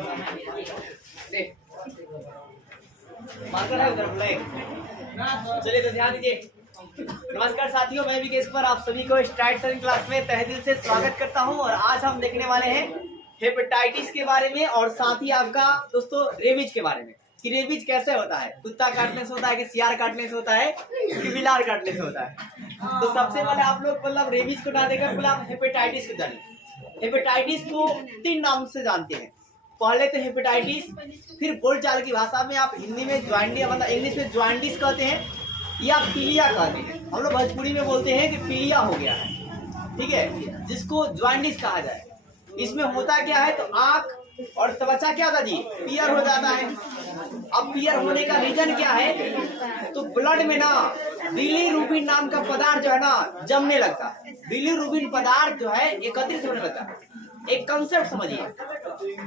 देख मार्कर है उधर ब्लैक। चलिए तो ध्यान दीजिए। नमस्कार साथियों, मैं विकेश पर आप सभी को स्टार्ट सर्विंग क्लास में तहे दिल से स्वागत करता हूं। और आज हम देखने वाले हैं हेपेटाइटिस के बारे में और साथ ही आपका दोस्तों रेबीज के बारे में कि रेबीज कैसे होता है, कुत्ता काटने से होता है कि सियार काटने से होता है कि बिलार काटने से होता है। तो सबसे पहले आप लोग मतलब रेबीज को ना देकर पहले आप हेपेटाइटिस को जानिए। हेपेटाइटिस को 3 नाम से जानते हैं। पहले तो हेपेटाइटिस, फिर बोलचाल की भाषा में आप हिंदी में ज्वाइंटिस मतलब इंग्लिश में ज्वाइंटिस कहते हैं या पीलिया कहते हैं। हम लोग भोजपुरी में बोलते हैं कि पीलिया हो गया है, ठीक है, जिसको ज्वाइंटिस कहा जाए। इसमें होता क्या है तो आंख और त्वचा क्या था जी, पियर हो जाता है। अब पियर होने का रीजन क्या है तो ब्लड में ना बिलीरुबिन नाम का पदार्थ जो है ना जमने लगता है। बिलीरुबिन पदार्थ जो है एकत्रित होने लगता है। एक कंसेप्ट समझिए,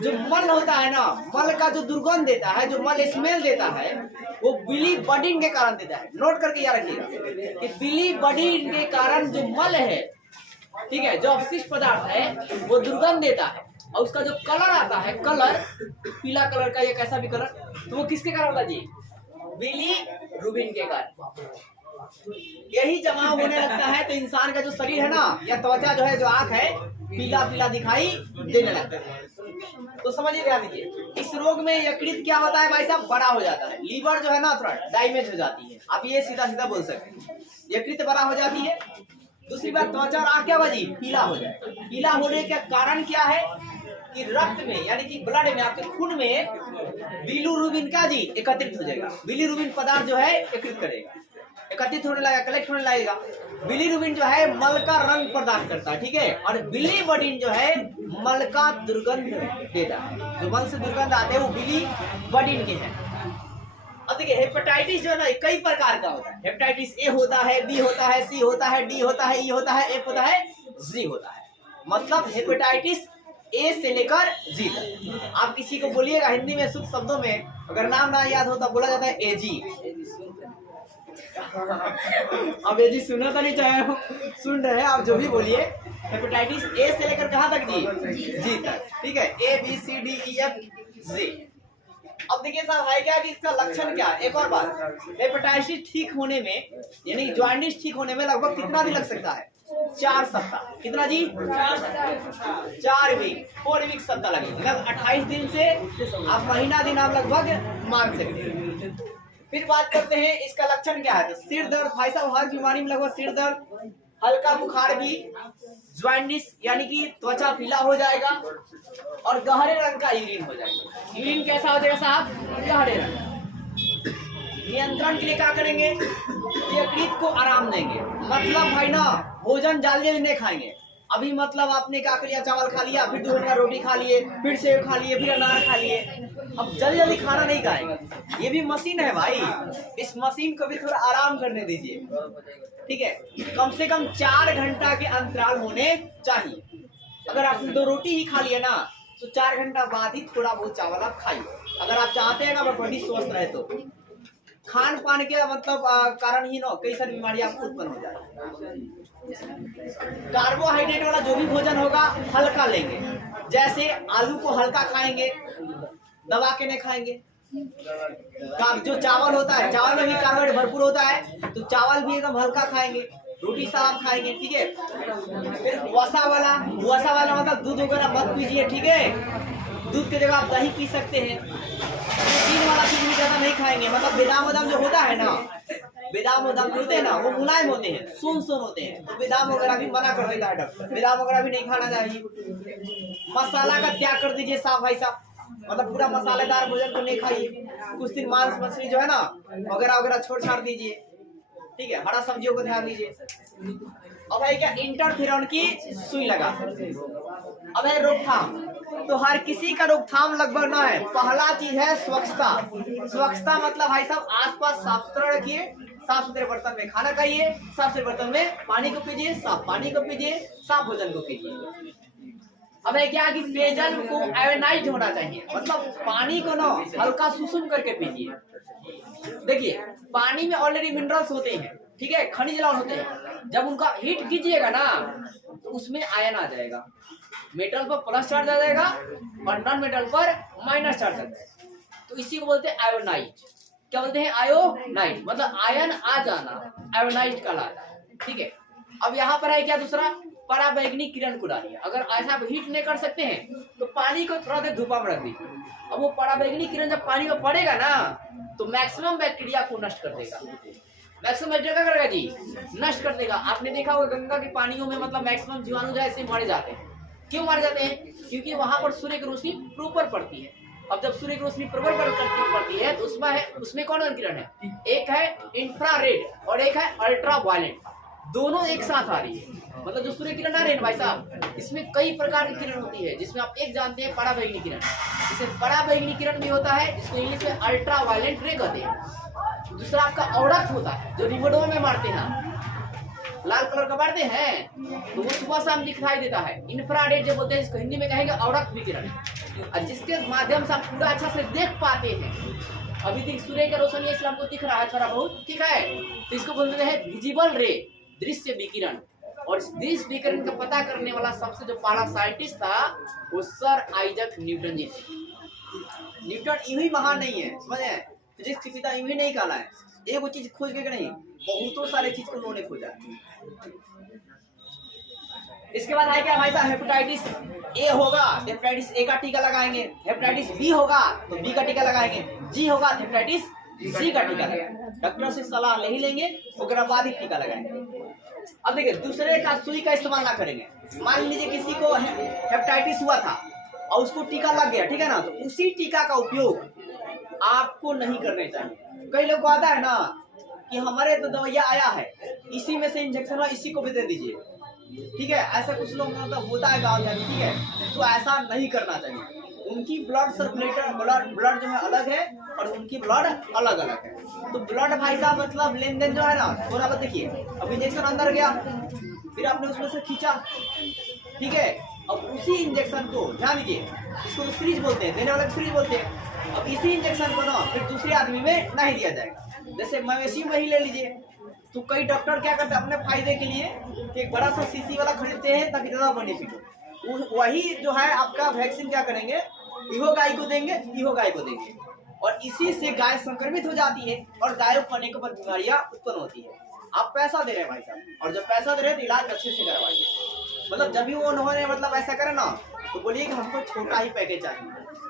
जो मल होता है ना, मल का जो दुर्गंध देता है, जो मल स्मेल देता है, वो बिलीबडिन के कारण देता है। नोट करके याद रखिएगा कि बिलीबडिन के कारण जो मल है, ठीक है, जो अवशिष्ट पदार्थ है वो दुर्गंध देता है। और उसका जो कलर आता है, कलर पीला कलर का या कैसा भी कलर, तो वो किसके कारण होता है जी, बिलीरुबिन के कारण। यही जमाव होने लगता है तो इंसान का जो शरीर है ना या त्वचा जो है, जो आंख है, पीला पीला दिखाई देने लगता है। तो समझिए, ध्यान दीजिए। इस रोग में यकृत क्या होता है भाई साहब, बड़ा हो जाता है। लीवर जो है ना थोड़ा डैमेज हो जाती है। आप ये सीधा सीधा बोल सकते हैं, यकृत बड़ा हो जाती है। दूसरी बात, त्वचा और आंख क्या बाजी पीला हो जाए। पीला होने का कारण क्या है कि रक्त में यानी कि ब्लड में, आपके खून में बिलीरुबिन का जी एकत्रित हो जाएगा। बिलीरुबिन पदार्थ जो है एकत्रित करेगा, एकत्रित होने लगेगा, कलेक्ट होने लगेगा। बिलीरुबिन जो है मल का रंग प्रदान करता है, ठीक है, और बिलीबडिन जो है मल का दुर्गंध देता है। जो मल से दुर्गंध आते हैं वो बिलीबडिन के हैं। अब देखिए, हेपेटाइटिस जो है ना कई प्रकार का होता है। हेपेटाइटिस ए होता है, बी होता है, सी होता है, डी होता है, ई होता है, एफ होता है, जी होता है। मतलब हेपेटाइटिस ए से लेकर जी तक। आप किसी को बोलिएगा हिंदी में शुद्ध शब्दों में, अगर नाम ना याद होता बोला जाता है एजी। अब ये जी सुना तो नहीं चाहे हो, सुन रहे हैं आप, जो भी बोलिए। हेपेटाइटिस ए से लेकर कहाँ तक जी तक, ठीक है, A B C D E F G. अब देखिए साहब है क्या कि इसका लक्षण क्या है। एक और बात, हेपेटाइटिस ठीक होने में यानी जॉन्डिस ठीक होने में लगभग कितना दिन लग सकता है, 4 सप्ताह। कितना जी, 4 वीक, 4 वीक सप्ताह लगेगा। मतलब 28 दिन से आप महीना दिन आप लगभग मान सकते हैं। फिर बात करते हैं इसका लक्षण क्या है। तो सिर दर्द, भाई साहब हर बीमारी में लगभग सिर दर्द, हल्का बुखार भी, ज्वाइंटिस यानी कि त्वचा पीला हो जाएगा और गहरे रंग का यूरिन हो जाएगा। यूरिन कैसा हो जाएगा साहब, गहरे रंग। नियंत्रण के लिए क्या करेंगे, यकृत को आराम देंगे। मतलब भाई ना भोजन जल्दी जल्दी नहीं खाएंगे। अभी मतलब आपने क्या कर लिया, चावल खा लिया, फिर 2 घंटा रोटी खा लिए, फिर सेव खा लिए, फिर अनार खा लिए। अब जल्दी जल्दी खाना नहीं खाएंगे। ये भी मशीन है भाई, इस मशीन को भी थोड़ा आराम करने दीजिए, ठीक है। कम से कम 4 घंटा के अंतराल होने चाहिए। अगर आपने 2 रोटी ही खा लिया ना तो 4 घंटा बाद ही थोड़ा बहुत चावल आप खाइए, अगर आप चाहते हैं ना बॉडी स्वस्थ रहे। तो खान पान के मतलब कारण ही ना कई सारी बीमारी आपको उत्पन्न हो जाए। कार्बोहाइड्रेट वाला जो भी भोजन होगा हल्का लेंगे, जैसे आलू को हल्का खाएंगे, दबा के नहीं खाएंगे। जो चावल होता है, चावल में भी कार्बोहाइड्रेट भरपूर होता है, तो चावल भी एकदम हल्का खाएंगे। रोटी साहब खाएंगे, ठीक है। फिर वसा वाला मतलब दूध वगैरह मत पीजिए, ठीक है। दूध की जगह आप दही पी सकते हैं। प्रोटीन वाला चीज भी ज्यादा नहीं खाएंगे। मतलब बादाम जो होता है ना, बादाम होते हैं ना, वो मुलायम होते हैं, सुन होते हैं, तो बादाम वगैरह भी मना कर देता है डॉक्टर। बादाम वगैरह भी नहीं खाना चाहिए। मसाला का त्याग कर दीजिए साहब, भाई साहब, मतलब पूरा मसालेदार भोजन को नहीं खाइए। कुछ दिन मांस मछली जो है ना वगैरह वगैरह छोड़ छाड़ दीजिए, ठीक है। हरा सब्जियों को ध्यान दीजिए। अब है क्या, इंटरफेरॉन की सुई लगा। अब है रोकथाम। तो हर किसी का रोकथाम लगभग ना है। पहला चीज है स्वच्छता। स्वच्छता मतलब भाई साहब आसपास साफ सुथरा रखिए, साफ सुथरे बर्तन में खाना खाइए, साफ सुथरे बर्तन में पानी को पीजिए, साफ पानी को पीजिए, साफ भोजन को पीजिए। अब है क्या कि पेयजल को आयोनाइज होना चाहिए। मतलब पानी को ना हल्का सुसुम करके पीजिए। देखिए पानी में ऑलरेडी मिनरल्स होते हैं, ठीक है, खनिज लवण होते हैं। जब उनका हीट कीजिएगा ना तो उसमें आयन आ जाएगा, मेटल पर प्लस चार्ज आ जाएगा और नॉन मेटल पर माइनस चार्ज आ जाएगा। तो इसी को बोलते हैं आयोनाइट। क्या बोलते हैं? आयोनाइट, मतलब आयन आ जाना आयोनाइट कहलाता है। ठीक है, अब यहाँ पर है क्या दूसरा, पराबैंगनी किरण को डालिए। अगर ऐसा हीट नहीं कर सकते हैं तो पानी को थोड़ा देर धूपा में रख दीजिए। अब वो पराबैंगनी किरण जब पानी में पड़ेगा ना तो मैक्सिमम बैक्टीरिया को नष्ट कर देगा। मैक्सिमम बैक्टीरिया क्या करेगा जी? नष्ट कर देगा। आपने देखा होगा गंगा के पानियों में मतलब मैक्सिमम जीवाणु जो ऐसे मारे जाते हैं। क्यों मारे जाते हैं? क्योंकि वहां पर सूर्य की रोशनी प्रॉपर पड़ती है। अब जब सूर्य की रोशनी प्रबल पड़ती है तो उसमें कौन किरण है? एक है इंफ्रारेड और एक है अल्ट्रा वायलेट। दोनों एक साथ आ रही है। मतलब जो सूर्य किरण आ रही है भाई साहब, इसमें कई प्रकार की किरण होती है, जिसमें आप एक जानते हैं पराबैंगनी किरण। इसे पराबैंगनी किरण भी होता है, जिसको इंग्लिश में अल्ट्रा वायलेट रे कहते हैं। दूसरा आपका औरत होता है, जो रिमोटों में मारते हैं, लाल कलर का मारते हैं, तो वो सुबह शाम दिखाई देता है। इंफ्रारेड जो बोलते हैं, इसको हिंदी में कहेंगे औरत विकिरण, और जिसके माध्यम से आप पूरा अच्छा से देख पाते हैं। अभी तक सूर्य का रोशनी इसलिए हमको दिख रहा है थोड़ा बहुत, ठीक है, तो इसको बोलते हैं विजिबल रे, दृश्य विकिरण। और इस दृश्य विकिरण का पता करने वाला सबसे जो पहला साइंटिस्ट था वो सर आइजक न्यूटन जी थे। न्यूटन यूं ही महान नहीं है, समझे? फिजिक्स के पिता यूं ही नहीं कहला है। एक वो चीज खोज के नहीं, बहुतों सारे चीज को उन्होंने खोजा। इसके बाद है क्या भाई साहब? हेपेटाइटिस ए होगा, हेपेटाइटिस ए का टीका लगाएंगे। हेपेटाइटिस बी होगा तो बी का टीका लगाएंगे। जी होगा तो हेपेटाइटिस सी का टीका लगाएंगे। डॉक्टर से सलाह नहीं लेंगे, उसके बाद ही टीका लगाएंगे। अब देखिए, दूसरे का सुई का इस्तेमाल ना करेंगे। मान लीजिए किसी को हेपेटाइटिस हुआ था और उसको टीका लग गया, ठीक है ना, तो उसी टीका का उपयोग आपको नहीं करना चाहिए। कई लोग को आता है ना कि हमारे तो दवाइयाँ आया है, इसी में से इंजेक्शन हुआ, इसी को भी दे दीजिए, ठीक है। ऐसा कुछ लोग मतलब होता है गाँव में, ठीक है, तो ऐसा नहीं करना चाहिए। उनकी ब्लड सर्कुलेटर ब्लड जो है अलग है और उनकी ब्लड अलग अलग है। तो ब्लड भाई साहब मतलब लेन देन जो है ना, थोड़ा बहुत देखिए। अब इंजेक्शन अंदर गया, फिर आपने उसमें से खींचा, ठीक है, अब उसी इंजेक्शन को ध्यान दीजिए, इसको सीरीज बोलते हैं, देने वाले सीरीज बोलते हैं। अब इसी इंजेक्शन को ना फिर दूसरे आदमी में नहीं दिया जाएगा। जैसे मवेशी में ही ले लीजिए, तो कई डॉक्टर क्या करते हैं अपने फायदे के लिए कि एक बड़ा सा शीशी वाला खरीदते हैं ताकि ज्यादा बेनिफिट हो। वही जो है आपका वैक्सीन क्या करेंगे, इहो गाय को देंगे, इहो गाय को देंगे, और इसी से गाय संक्रमित हो जाती है और गायों को अनेकों बीमारियां उत्पन्न होती है। आप पैसा दे रहे हैं भाई साहब, और जब पैसा दे रहे हैं तो इलाज अच्छे से करवाइए। मतलब जब भी वो उन्होंने मतलब ऐसा करे ना तो बोलिए कि हमको छोटा ही पैकेज चाहिए।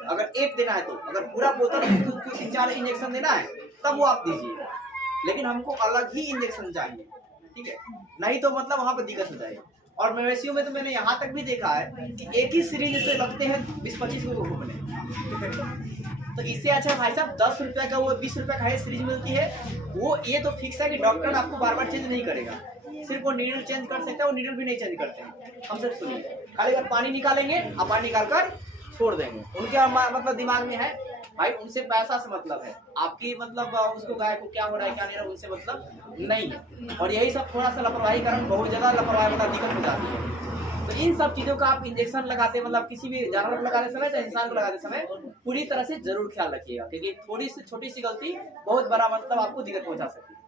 अगर एक देना है तो, अगर पूरा बोतल 3-4 इंजेक्शन देना है तब वो आप दीजिए, लेकिन हमको अलग ही इंजेक्शन चाहिए, ठीक है, नहीं तो मतलब वहाँ पर दिक्कत हो जाएगी। और मवेशियों में तो मैंने यहाँ तक भी देखा है कि एक ही सीरीज से लगते हैं 20-25 को घूमने। तो इससे अच्छा भाई साहब 10 रुपये का वो 20 रुपये का है सीरीज मिलती है, वो ये तो फिक्स है कि डॉक्टर आपको बार बार चेंज नहीं करेगा, सिर्फ वो नीडल चेंज कर सकता है, वो नीडल भी नहीं चेंज करते हैं। हम सिर्फ सुनिए, खाली अगर पानी निकालेंगे आप पानी निकाल कर छोड़ देंगे। उनके मतलब दिमाग में है भाई, उनसे पैसा से मतलब है, आपकी मतलब उसको गाय को क्या हो रहा है क्या नहीं रहा उनसे मतलब नहीं है। और यही सब थोड़ा सा लापरवाही कारण बहुत ज्यादा लापरवाही मतलब दिक्कत हो जाती है। तो इन सब चीजों का आप इंजेक्शन लगाते मतलब किसी भी जानवर को लगाते समय चाहे इंसान को लगाते समय पूरी तरह से जरूर ख्याल रखिएगा, क्योंकि थोड़ी सी छोटी सी गलती बहुत बड़ा मतलब आपको दिक्कत पहुंचा सकती है।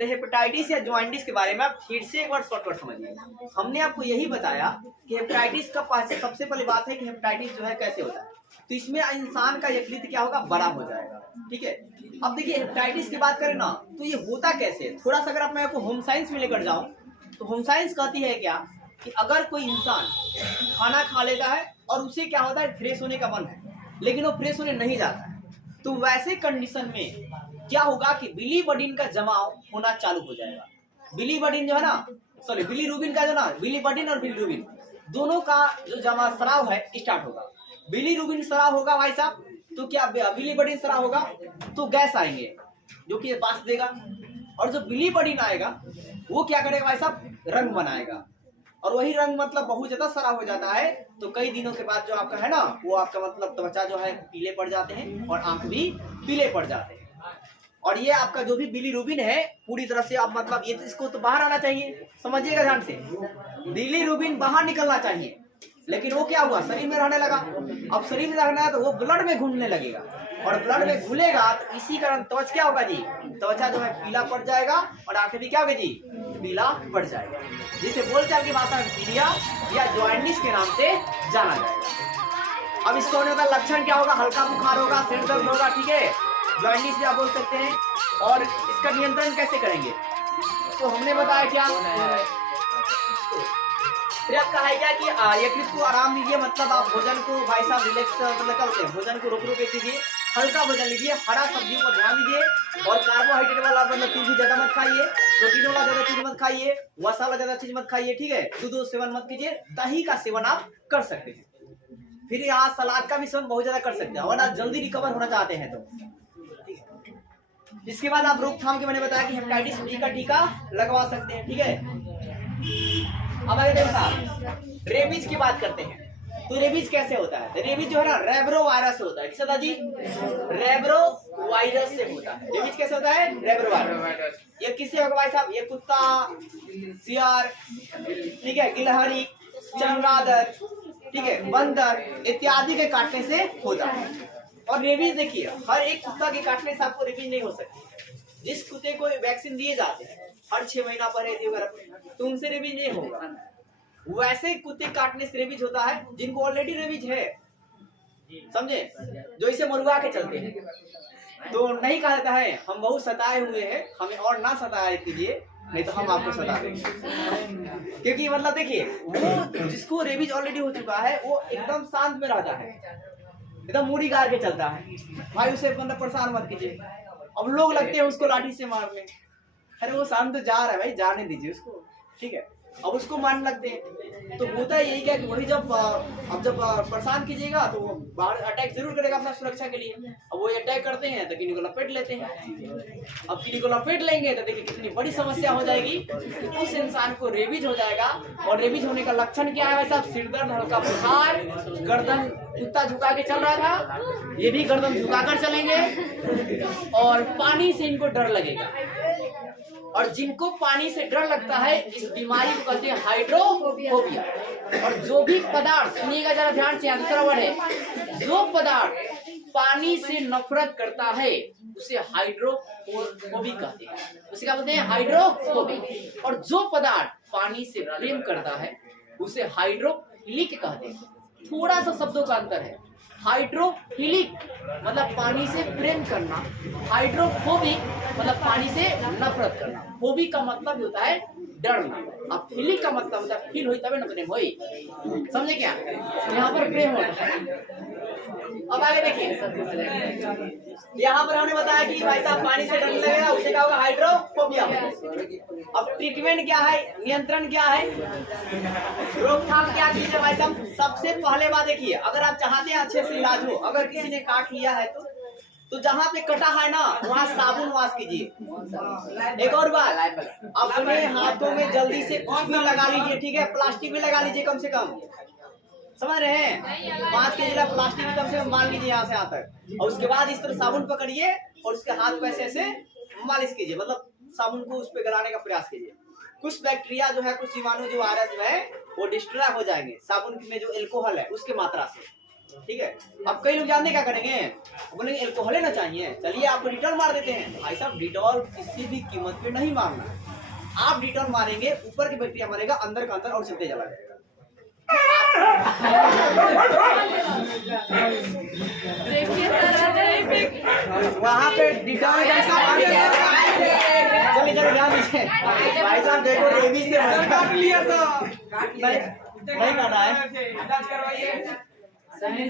तो हेपेटाइटिस या जॉइंटिस के बारे में आप फिर से एक बार शॉर्टकट समझिए। हमने आपको यही बताया कि हेपेटाइटिस का सबसे पहली बात है कि हेपेटाइटिस जो है कैसे होता है। तो इसमें इंसान का यकृत क्या होगा, बड़ा हो जाएगा, ठीक है। अब देखिए हेपेटाइटिस की बात करें ना तो ये होता कैसे है, थोड़ा सा अगर आप मैं आपको होम साइंस में लेकर जाऊं तो होम साइंस कहती है क्या कि अगर कोई इंसान खाना खा लेता है और उसे क्या होता है फ्रेश होने का मन है, लेकिन वो फ्रेश होने नहीं जाता है, तो वैसे कंडीशन में क्या होगा कि बिलीवर्डिन का जमाव होना चालू हो जाएगा। बिलीवर्डिन जो है ना, सॉरी बिलीरुबिन का जो ना, बिलीवर्डिन और बिलीरुबिन दोनों का जो जमा स्राव है स्टार्ट होगा। बिलीरुबिन स्राव होगा भाई साहब तो क्या बिलीवर्डिन स्राव होगा तो गैस आएंगे जो कि बांस देगा, और जो बिलीवर्डिन आएगा वो क्या करेगा भाई साहब, रंग बनाएगा, और वही रंग मतलब बहुत ज्यादा स्राव हो जाता है। तो कई दिनों के बाद जो आपका है ना वो आपका मतलब त्वचा जो है पीले पड़ जाते हैं और आंख भी पीले पड़ जाते हैं। और ये आपका जो भी बिलीरुबिन है पूरी तरह से आप मतलब ये इसको तो बाहर आना चाहिए, समझिएगा ध्यान से, बिलीरुबिन बाहर निकलना चाहिए, लेकिन वो क्या हुआ, शरीर में रहने लगा। अब शरीर में रहना है तो वो ब्लड में घुलने लगेगा, और ब्लड में घुलेगा तो इसी कारण त्वचा क्या होगा जी, त्वचा जो है पीला पड़ जाएगा और आंखें भी क्या होगी जी, पीला पड़ जाएगा, जिसे बोलचाल की भाषा में पीलिया या जॉइंटिस के नाम से जाना जाएगा। अब इसको होने का लक्षण क्या होगा? हल्का बुखार होगा, सिर दर्द होगा, ठीक है, जॉइंटिस भी आप बोल सकते हैं। और इसका नियंत्रण कैसे करेंगे? तो हमने बताया क्या, फिर आप कहा क्या कि यकृत को आराम दीजिए, मतलब आप भोजन को भाई साहब रिलैक्स मतलब क्या बोलते हैं, भोजन को रोक के कीजिए, हल्का भोजन लीजिए, हरा सब्जियों पर ध्यान दीजिए और कार्बोहाइड्रेट वाला मतलब चीज भी ज्यादा मत खाइए, प्रोटीन वाला ज्यादा चीज मत खाइए, वसा वाला ज्यादा चीज मत खाइए, ठीक है, दूध सेवन मत कीजिए, दही का सेवन आप कर सकते हैं। फिर यहाँ सलाद का भी सेवन बहुत ज्यादा कर सकते हैं अगर आप जल्दी रिकवर होना चाहते हैं तो। इसके बाद आप रोकथाम के मैंने बताया कि हेपेटाइटिस बी का टीका लगवा सकते हैं, ठीक है। अब आगे देखो साहब, रेबीज की बात करते हैं। तो रेबीज कैसे होता है? रेबीज जो है ना रेब्रो वायरस से होता है। किससे होता है जी? रेब्रो वायरस से होता है। रेबीज कैसे होता है? रेब्रो वायरस। ये किससे होगा भाई साहब? ये कुत्ता, सियार, ठीक है, गिलहरी, चमगादड़, ठीक है, बंदर इत्यादि के काटने से होता है। और रेबीज देखिए, हर एक कुत्ता के काटने से आपको रेबीज नहीं हो सकती। जिस कुत्ते को वैक्सीन दिए जाते हैं हर 6 महीना पर तो उनसे रेबीज नहीं होगा। वैसे कुत्ते काटने से रेबीज होता है जिनको ऑलरेडी रेबीज है, समझे, जो इसे मरुआ के चलते हैं। तो नहीं कहा जाता है हम बहुत सताए हुए हैं, हमें और ना सताया कीजिए, नहीं तो हम आपको सता देंगे। क्योंकि मतलब देखिए, वो जिसको रेबीज ऑलरेडी हो चुका है वो एकदम शांत में रहता है, एकदम मूड़ी गाड़ के चलता है, भाई उसे मतलब परेशान मत कीजिए। अब लोग लगते हैं उसको लाठी से मारने, अरे वो शांत तो जा रहा है भाई, जाने दीजिए उसको, ठीक है। अब उसको मारने लगते हैं तो होता है यही क्या कि वही जब परेशान कीजिएगा तो वो बाहर अटैक जरूर करेगा अपना सुरक्षा के लिए। अब वो अटैक करते हैं तो किन्हीं को लपेट लेते हैं। अब किन्हीं को लपेट लेंगे तो देखिए कितनी बड़ी समस्या हो जाएगी कि उस इंसान को रेबीज हो जाएगा। और रेबीज होने का लक्षण क्या है वैसा? सिर दर्द, हल्का बुखार, गर्दन कुत्ता झुका के चल रहा था, ये भी गर्दन झुकाकर चलेंगे और पानी से इनको डर लगेगा। और जिनको पानी से डर लगता है इस बीमारी को कहते हैं हाइड्रोफोबिया। और जो भी पदार्थ, सुनिएगा जरा ध्यान से, दूसरा वर्ड है, जो पदार्थ पानी से नफरत करता है उसे हाइड्रोफोबिक कहते हैं। उसे क्या बोलते हैं? हाइड्रोफोबिक। और जो पदार्थ पानी से प्रेम करता है उसे हाइड्रोफिलिक कहते हैं। थोड़ा सा शब्दों का अंतर है। हाइड्रोफिलिक मतलब पानी से प्रेम करना, हाइड्रोफोबिक मतलब पानी से नफरत करना। फोबिक का मतलब होता है डरना, अब फिलिक का मतलब होता है फील हुई तबे न प्रेम होई, समझे क्या? यहाँ पर प्रेम होता है। अब आगे देखिए, यहाँ पर हमने बताया कि भाई साहब पानी से डर लगेगा उसे क्या होगा? हाइड्रोफोबिया। अब ट्रीटमेंट क्या है, नियंत्रण क्या है, रोकथाम क्या कीजिए भाई साहब? सबसे पहले बात देखिए, अगर आप चाहते हैं अच्छे से इलाज हो, अगर किसी ने काट लिया है तो जहाँ पे कटा है ना वहाँ साबुन वाश कीजिए। एक और बात, अपने हाथों में जल्दी से कुछ भी लगा लीजिए, ठीक है, प्लास्टिक भी लगा लीजिए कम से कम, समझ रहे हैं? 5 के जिला प्लास्टिक भी कम से कम मान लीजिए यहाँ से यहाँ तक। और उसके बाद इस तरह साबुन पकड़िए और उसके हाथ को ऐसे ऐसे मालिश कीजिए, मतलब साबुन को उस पर गलाने का प्रयास कीजिए। कुछ बैक्टीरिया जो है, कुछ जीवाणु जो वायरस है वो डिस्ट्रॉय हो जाएंगे साबुन में जो एल्कोहल है उसके मात्रा से, ठीक है। अब कई लोग जानते क्या करेंगे, बोलेंगे एल्कोहल लेना चाहिए, चलिए आपको डिटॉल मार देते हैं। भाई साहब डिटॉल किसी भी कीमत पे नहीं मारना। आप डिटॉल मारेंगे ऊपर की बैक्टीरिया मरेगा, अंदर का अंदर और चलते चला जाएगा। वहाँ पे डिटॉल जैसा चलिए चलो ध्यान दीजिए। भाई साहब देखो रेबीज से काट लिया था, नहीं काटा है,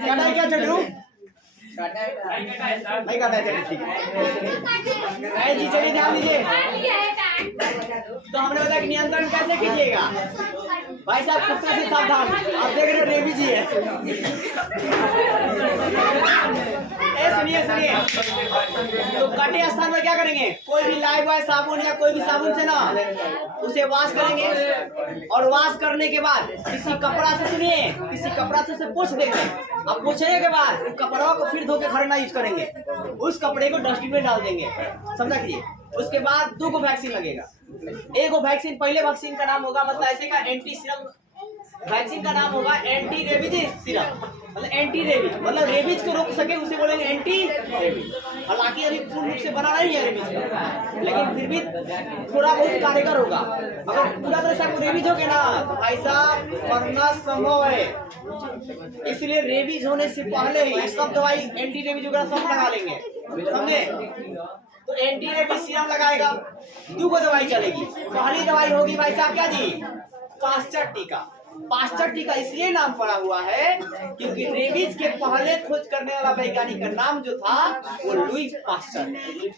काटा है क्या चलू? नहीं काटा है, चलिए ठीक है जी। चलिए ध्यान दीजिए। तो हमने बताया कि नियंत्रण कैसे कीजिएगा। भाई साहब कुत्ते से सावधान, आप देख रहे हो रेबीज ही है। सुनिए तो कटे स्थान में क्या करेंगे? कोई भी लाइव बॉय साबुन या कोई भी साबुन से ना उसे वॉश करेंगे और वॉश करने के बाद किसी कपड़ा से, सुनिए, किसी कपड़ा से उसे पोंछ देंगे। अब पोंछने के बाद कपड़ा को फिर धो के घर ना यूज करेंगे, उस कपड़े को डस्टबिन में डाल देंगे, समझा कीजिए। उसके बाद 2 को वैक्सीन लगेगा। एक वैक्सीन, पहले वैक्सीन का नाम होगा मतलब ऐसे का एंटी सीरम वैक्सीन का नाम होगा एंटी रेबीज सिरप, मतलब एंटी रेबीज, मतलब रेबीज को रोक सके उसे बोलेंगे एंटी रेबीज। हालांकि अभी पूर्ण रूप से बना नहीं है रेबीज का, लेकिन फिर भी थोड़ा बहुत कारगर होगा। अगर पूरा तरह से आपको रेबीज हो गया ना तो भाई साहब मरना संभव है। इसलिए रेबीज होने से पहले ही सब दवाई एंटी रेबीज वगैरह सब लगा लेंगे, समझे। तो एंटी रेबीज सीरम लगाएगा, 2 दवाई चलेगी। पहली दवाई होगी भाई साहब क्या जी, पाश्चर टीका। पाश्चर टीका इसलिए नाम पड़ा हुआ है क्योंकि रेबीज के पहले खोज करने वाला वैज्ञानिक का नाम जो था वो लुई पाश्चर।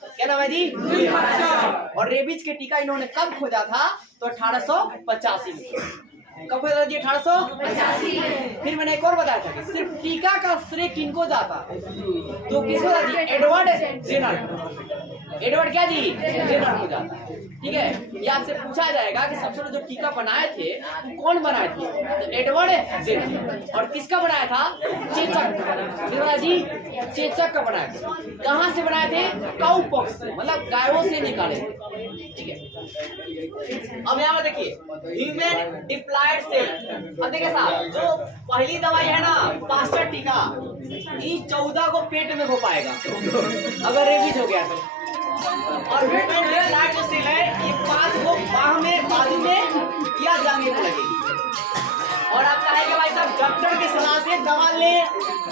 क्या नाम है जी, लुई पाश्चर। और रेबीज के टीका इन्होंने कब खोजा था तो 1885 में। कब खोजा जी, 1885। फिर मैंने एक और बताया था कि सिर्फ टीका का श्रेय किनको जाता तो किसको जाता जी, एडवर्ड जेनर। एडवर्ड क्या जी, जेनर को जाता है। ठीक है, ये आपसे पूछा जाएगा कि सबसे पहले जो टीका बनाए थे कौन बनाए थे, तो एडवर्ड जेनर। और किसका बनाया था, चेचक जी, चेचक का बनाया था। कहाँ से बनाए थे, काउ पॉक्स से, मतलब गायों से निकाले थे। ठीक है, अब यहाँ पर देखिए ह्यूमन डिप्लॉयड सेल। अब देखिए साहब, जो पहली दवाई है ना पाश्चर टीका, ये 14 को पेट में हो पाएगा अगर रेबीज हो गया तो। और ह्यूमन डिप्लॉयड जो सेल है ये 5 को बाह में, बाजू में या जांघे में लगेगी। और आप कहेंगे भाई साहब डॉक्टर की सलाह से दवा ले,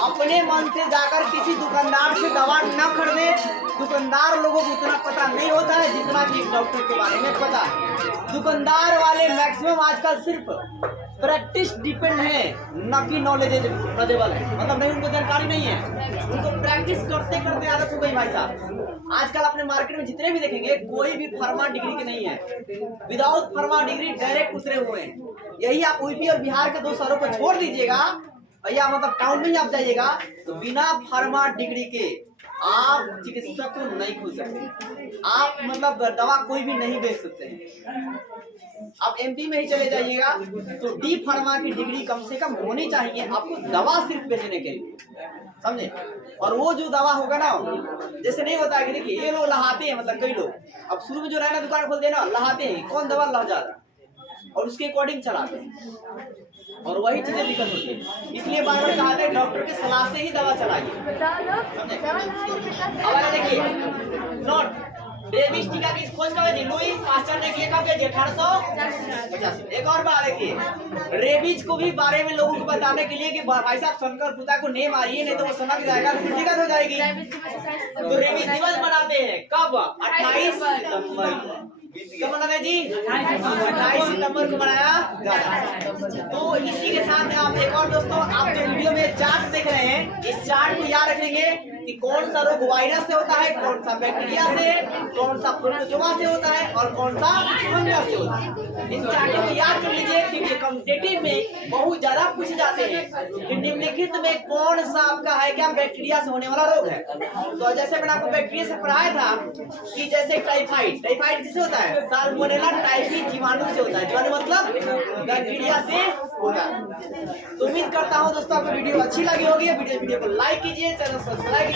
अपने मन से जाकर किसी दुकानदार से दवा न खरीदे। दुकानदार लोगों को उतना पता नहीं होता है जितना कि डॉक्टर के बारे में पता है। दुकानदार वाले मैक्सिमम आजकल सिर्फ प्रैक्टिस डिपेंड है, न कि नॉलेजेबल है, मतलब नहीं उनको जानकारी नहीं है, उनको प्रैक्टिस करते करते आदत हो गई भाई साहब। आजकल अपने मार्केट में जितने भी देखेंगे कोई भी फार्मा डिग्री के नहीं है, विदाउट फार्मा डिग्री डायरेक्ट उतरे हुए हैं। यही आप यूपी और बिहार के 2 शहरों को छोड़ दीजिएगा भैया, मतलब टाउन में ही आप जाइएगा तो बिना फार्मा डिग्री के आप चिकित्सक को नहीं खोल सकते, आप मतलब दवा कोई भी नहीं बेच सकते हैं। आप एमपी में ही चले जाइएगा तो डी फार्मा की डिग्री कम से कम होनी चाहिए आपको दवा सिर्फ बेचने के लिए, समझे। और वो जो दवा होगा ना, जैसे नहीं होता है कि देखिए ये लोग लहाते हैं, मतलब कई लोग अब शुरू में जो नया दुकान खोलते हैं ना लहाते हैं, कौन दवा लह जाता और उसके अकॉर्डिंग चलाते हैं और वही चीजें दिक्कत होती है। इसलिए बार बार चाहते हैं डॉक्टर की सलाह से ही दवा चलाइए, समझे। अब देखिए नोट, रेबीज टीका की खोज कब हुई, लुई पाश्चर ने किया कब, 1885। एक और बात देखिए, रेबीज को भी बारे में लोगों को बताने के लिए कि भाई साहब शंकर पुता को नेम मारिए नहीं तो वो समझ जाएगा तो दिक्कत हो जाएगी। तो रेबीज दिवस मनाते हैं कब, 28 सितंबर। कब मनाते हैं जी, 28 सितंबर को मनाया जाता है। तो इसी के साथ आप एक और दोस्तों, आप जो वीडियो में चार्ट देख रहे हैं, इस चार्ट को याद रखेंगे कि कौन सा रोग वायरस से होता है, कौन सा बैक्टीरिया से, कौन सा प्रोटोजोआ से होता है और कौन सा फंगस से होता है। इस चार्ट को याद कर लीजिए क्योंकि कॉम्पिटिटिव में बहुत ज्यादा पूछे जाते हैं कि निम्नलिखित में कौन सा आपका है क्या बैक्टीरिया से होने वाला रोग है। तो जैसे मैंने आपको बैक्टीरिया से पढ़ाया था कि जैसे टाइफाइड, टाइफाइड किससे होता है, साल्मोनेला टाइफी जीवाणु से होता है। जीवाणु मतलब बैक्टीरिया से होता है। तो उम्मीद करता हूँ दोस्तों आपको वीडियो अच्छी लगी होगी। वीडियो को लाइक कीजिए, चैनल सब्सक्राइब कीजिए।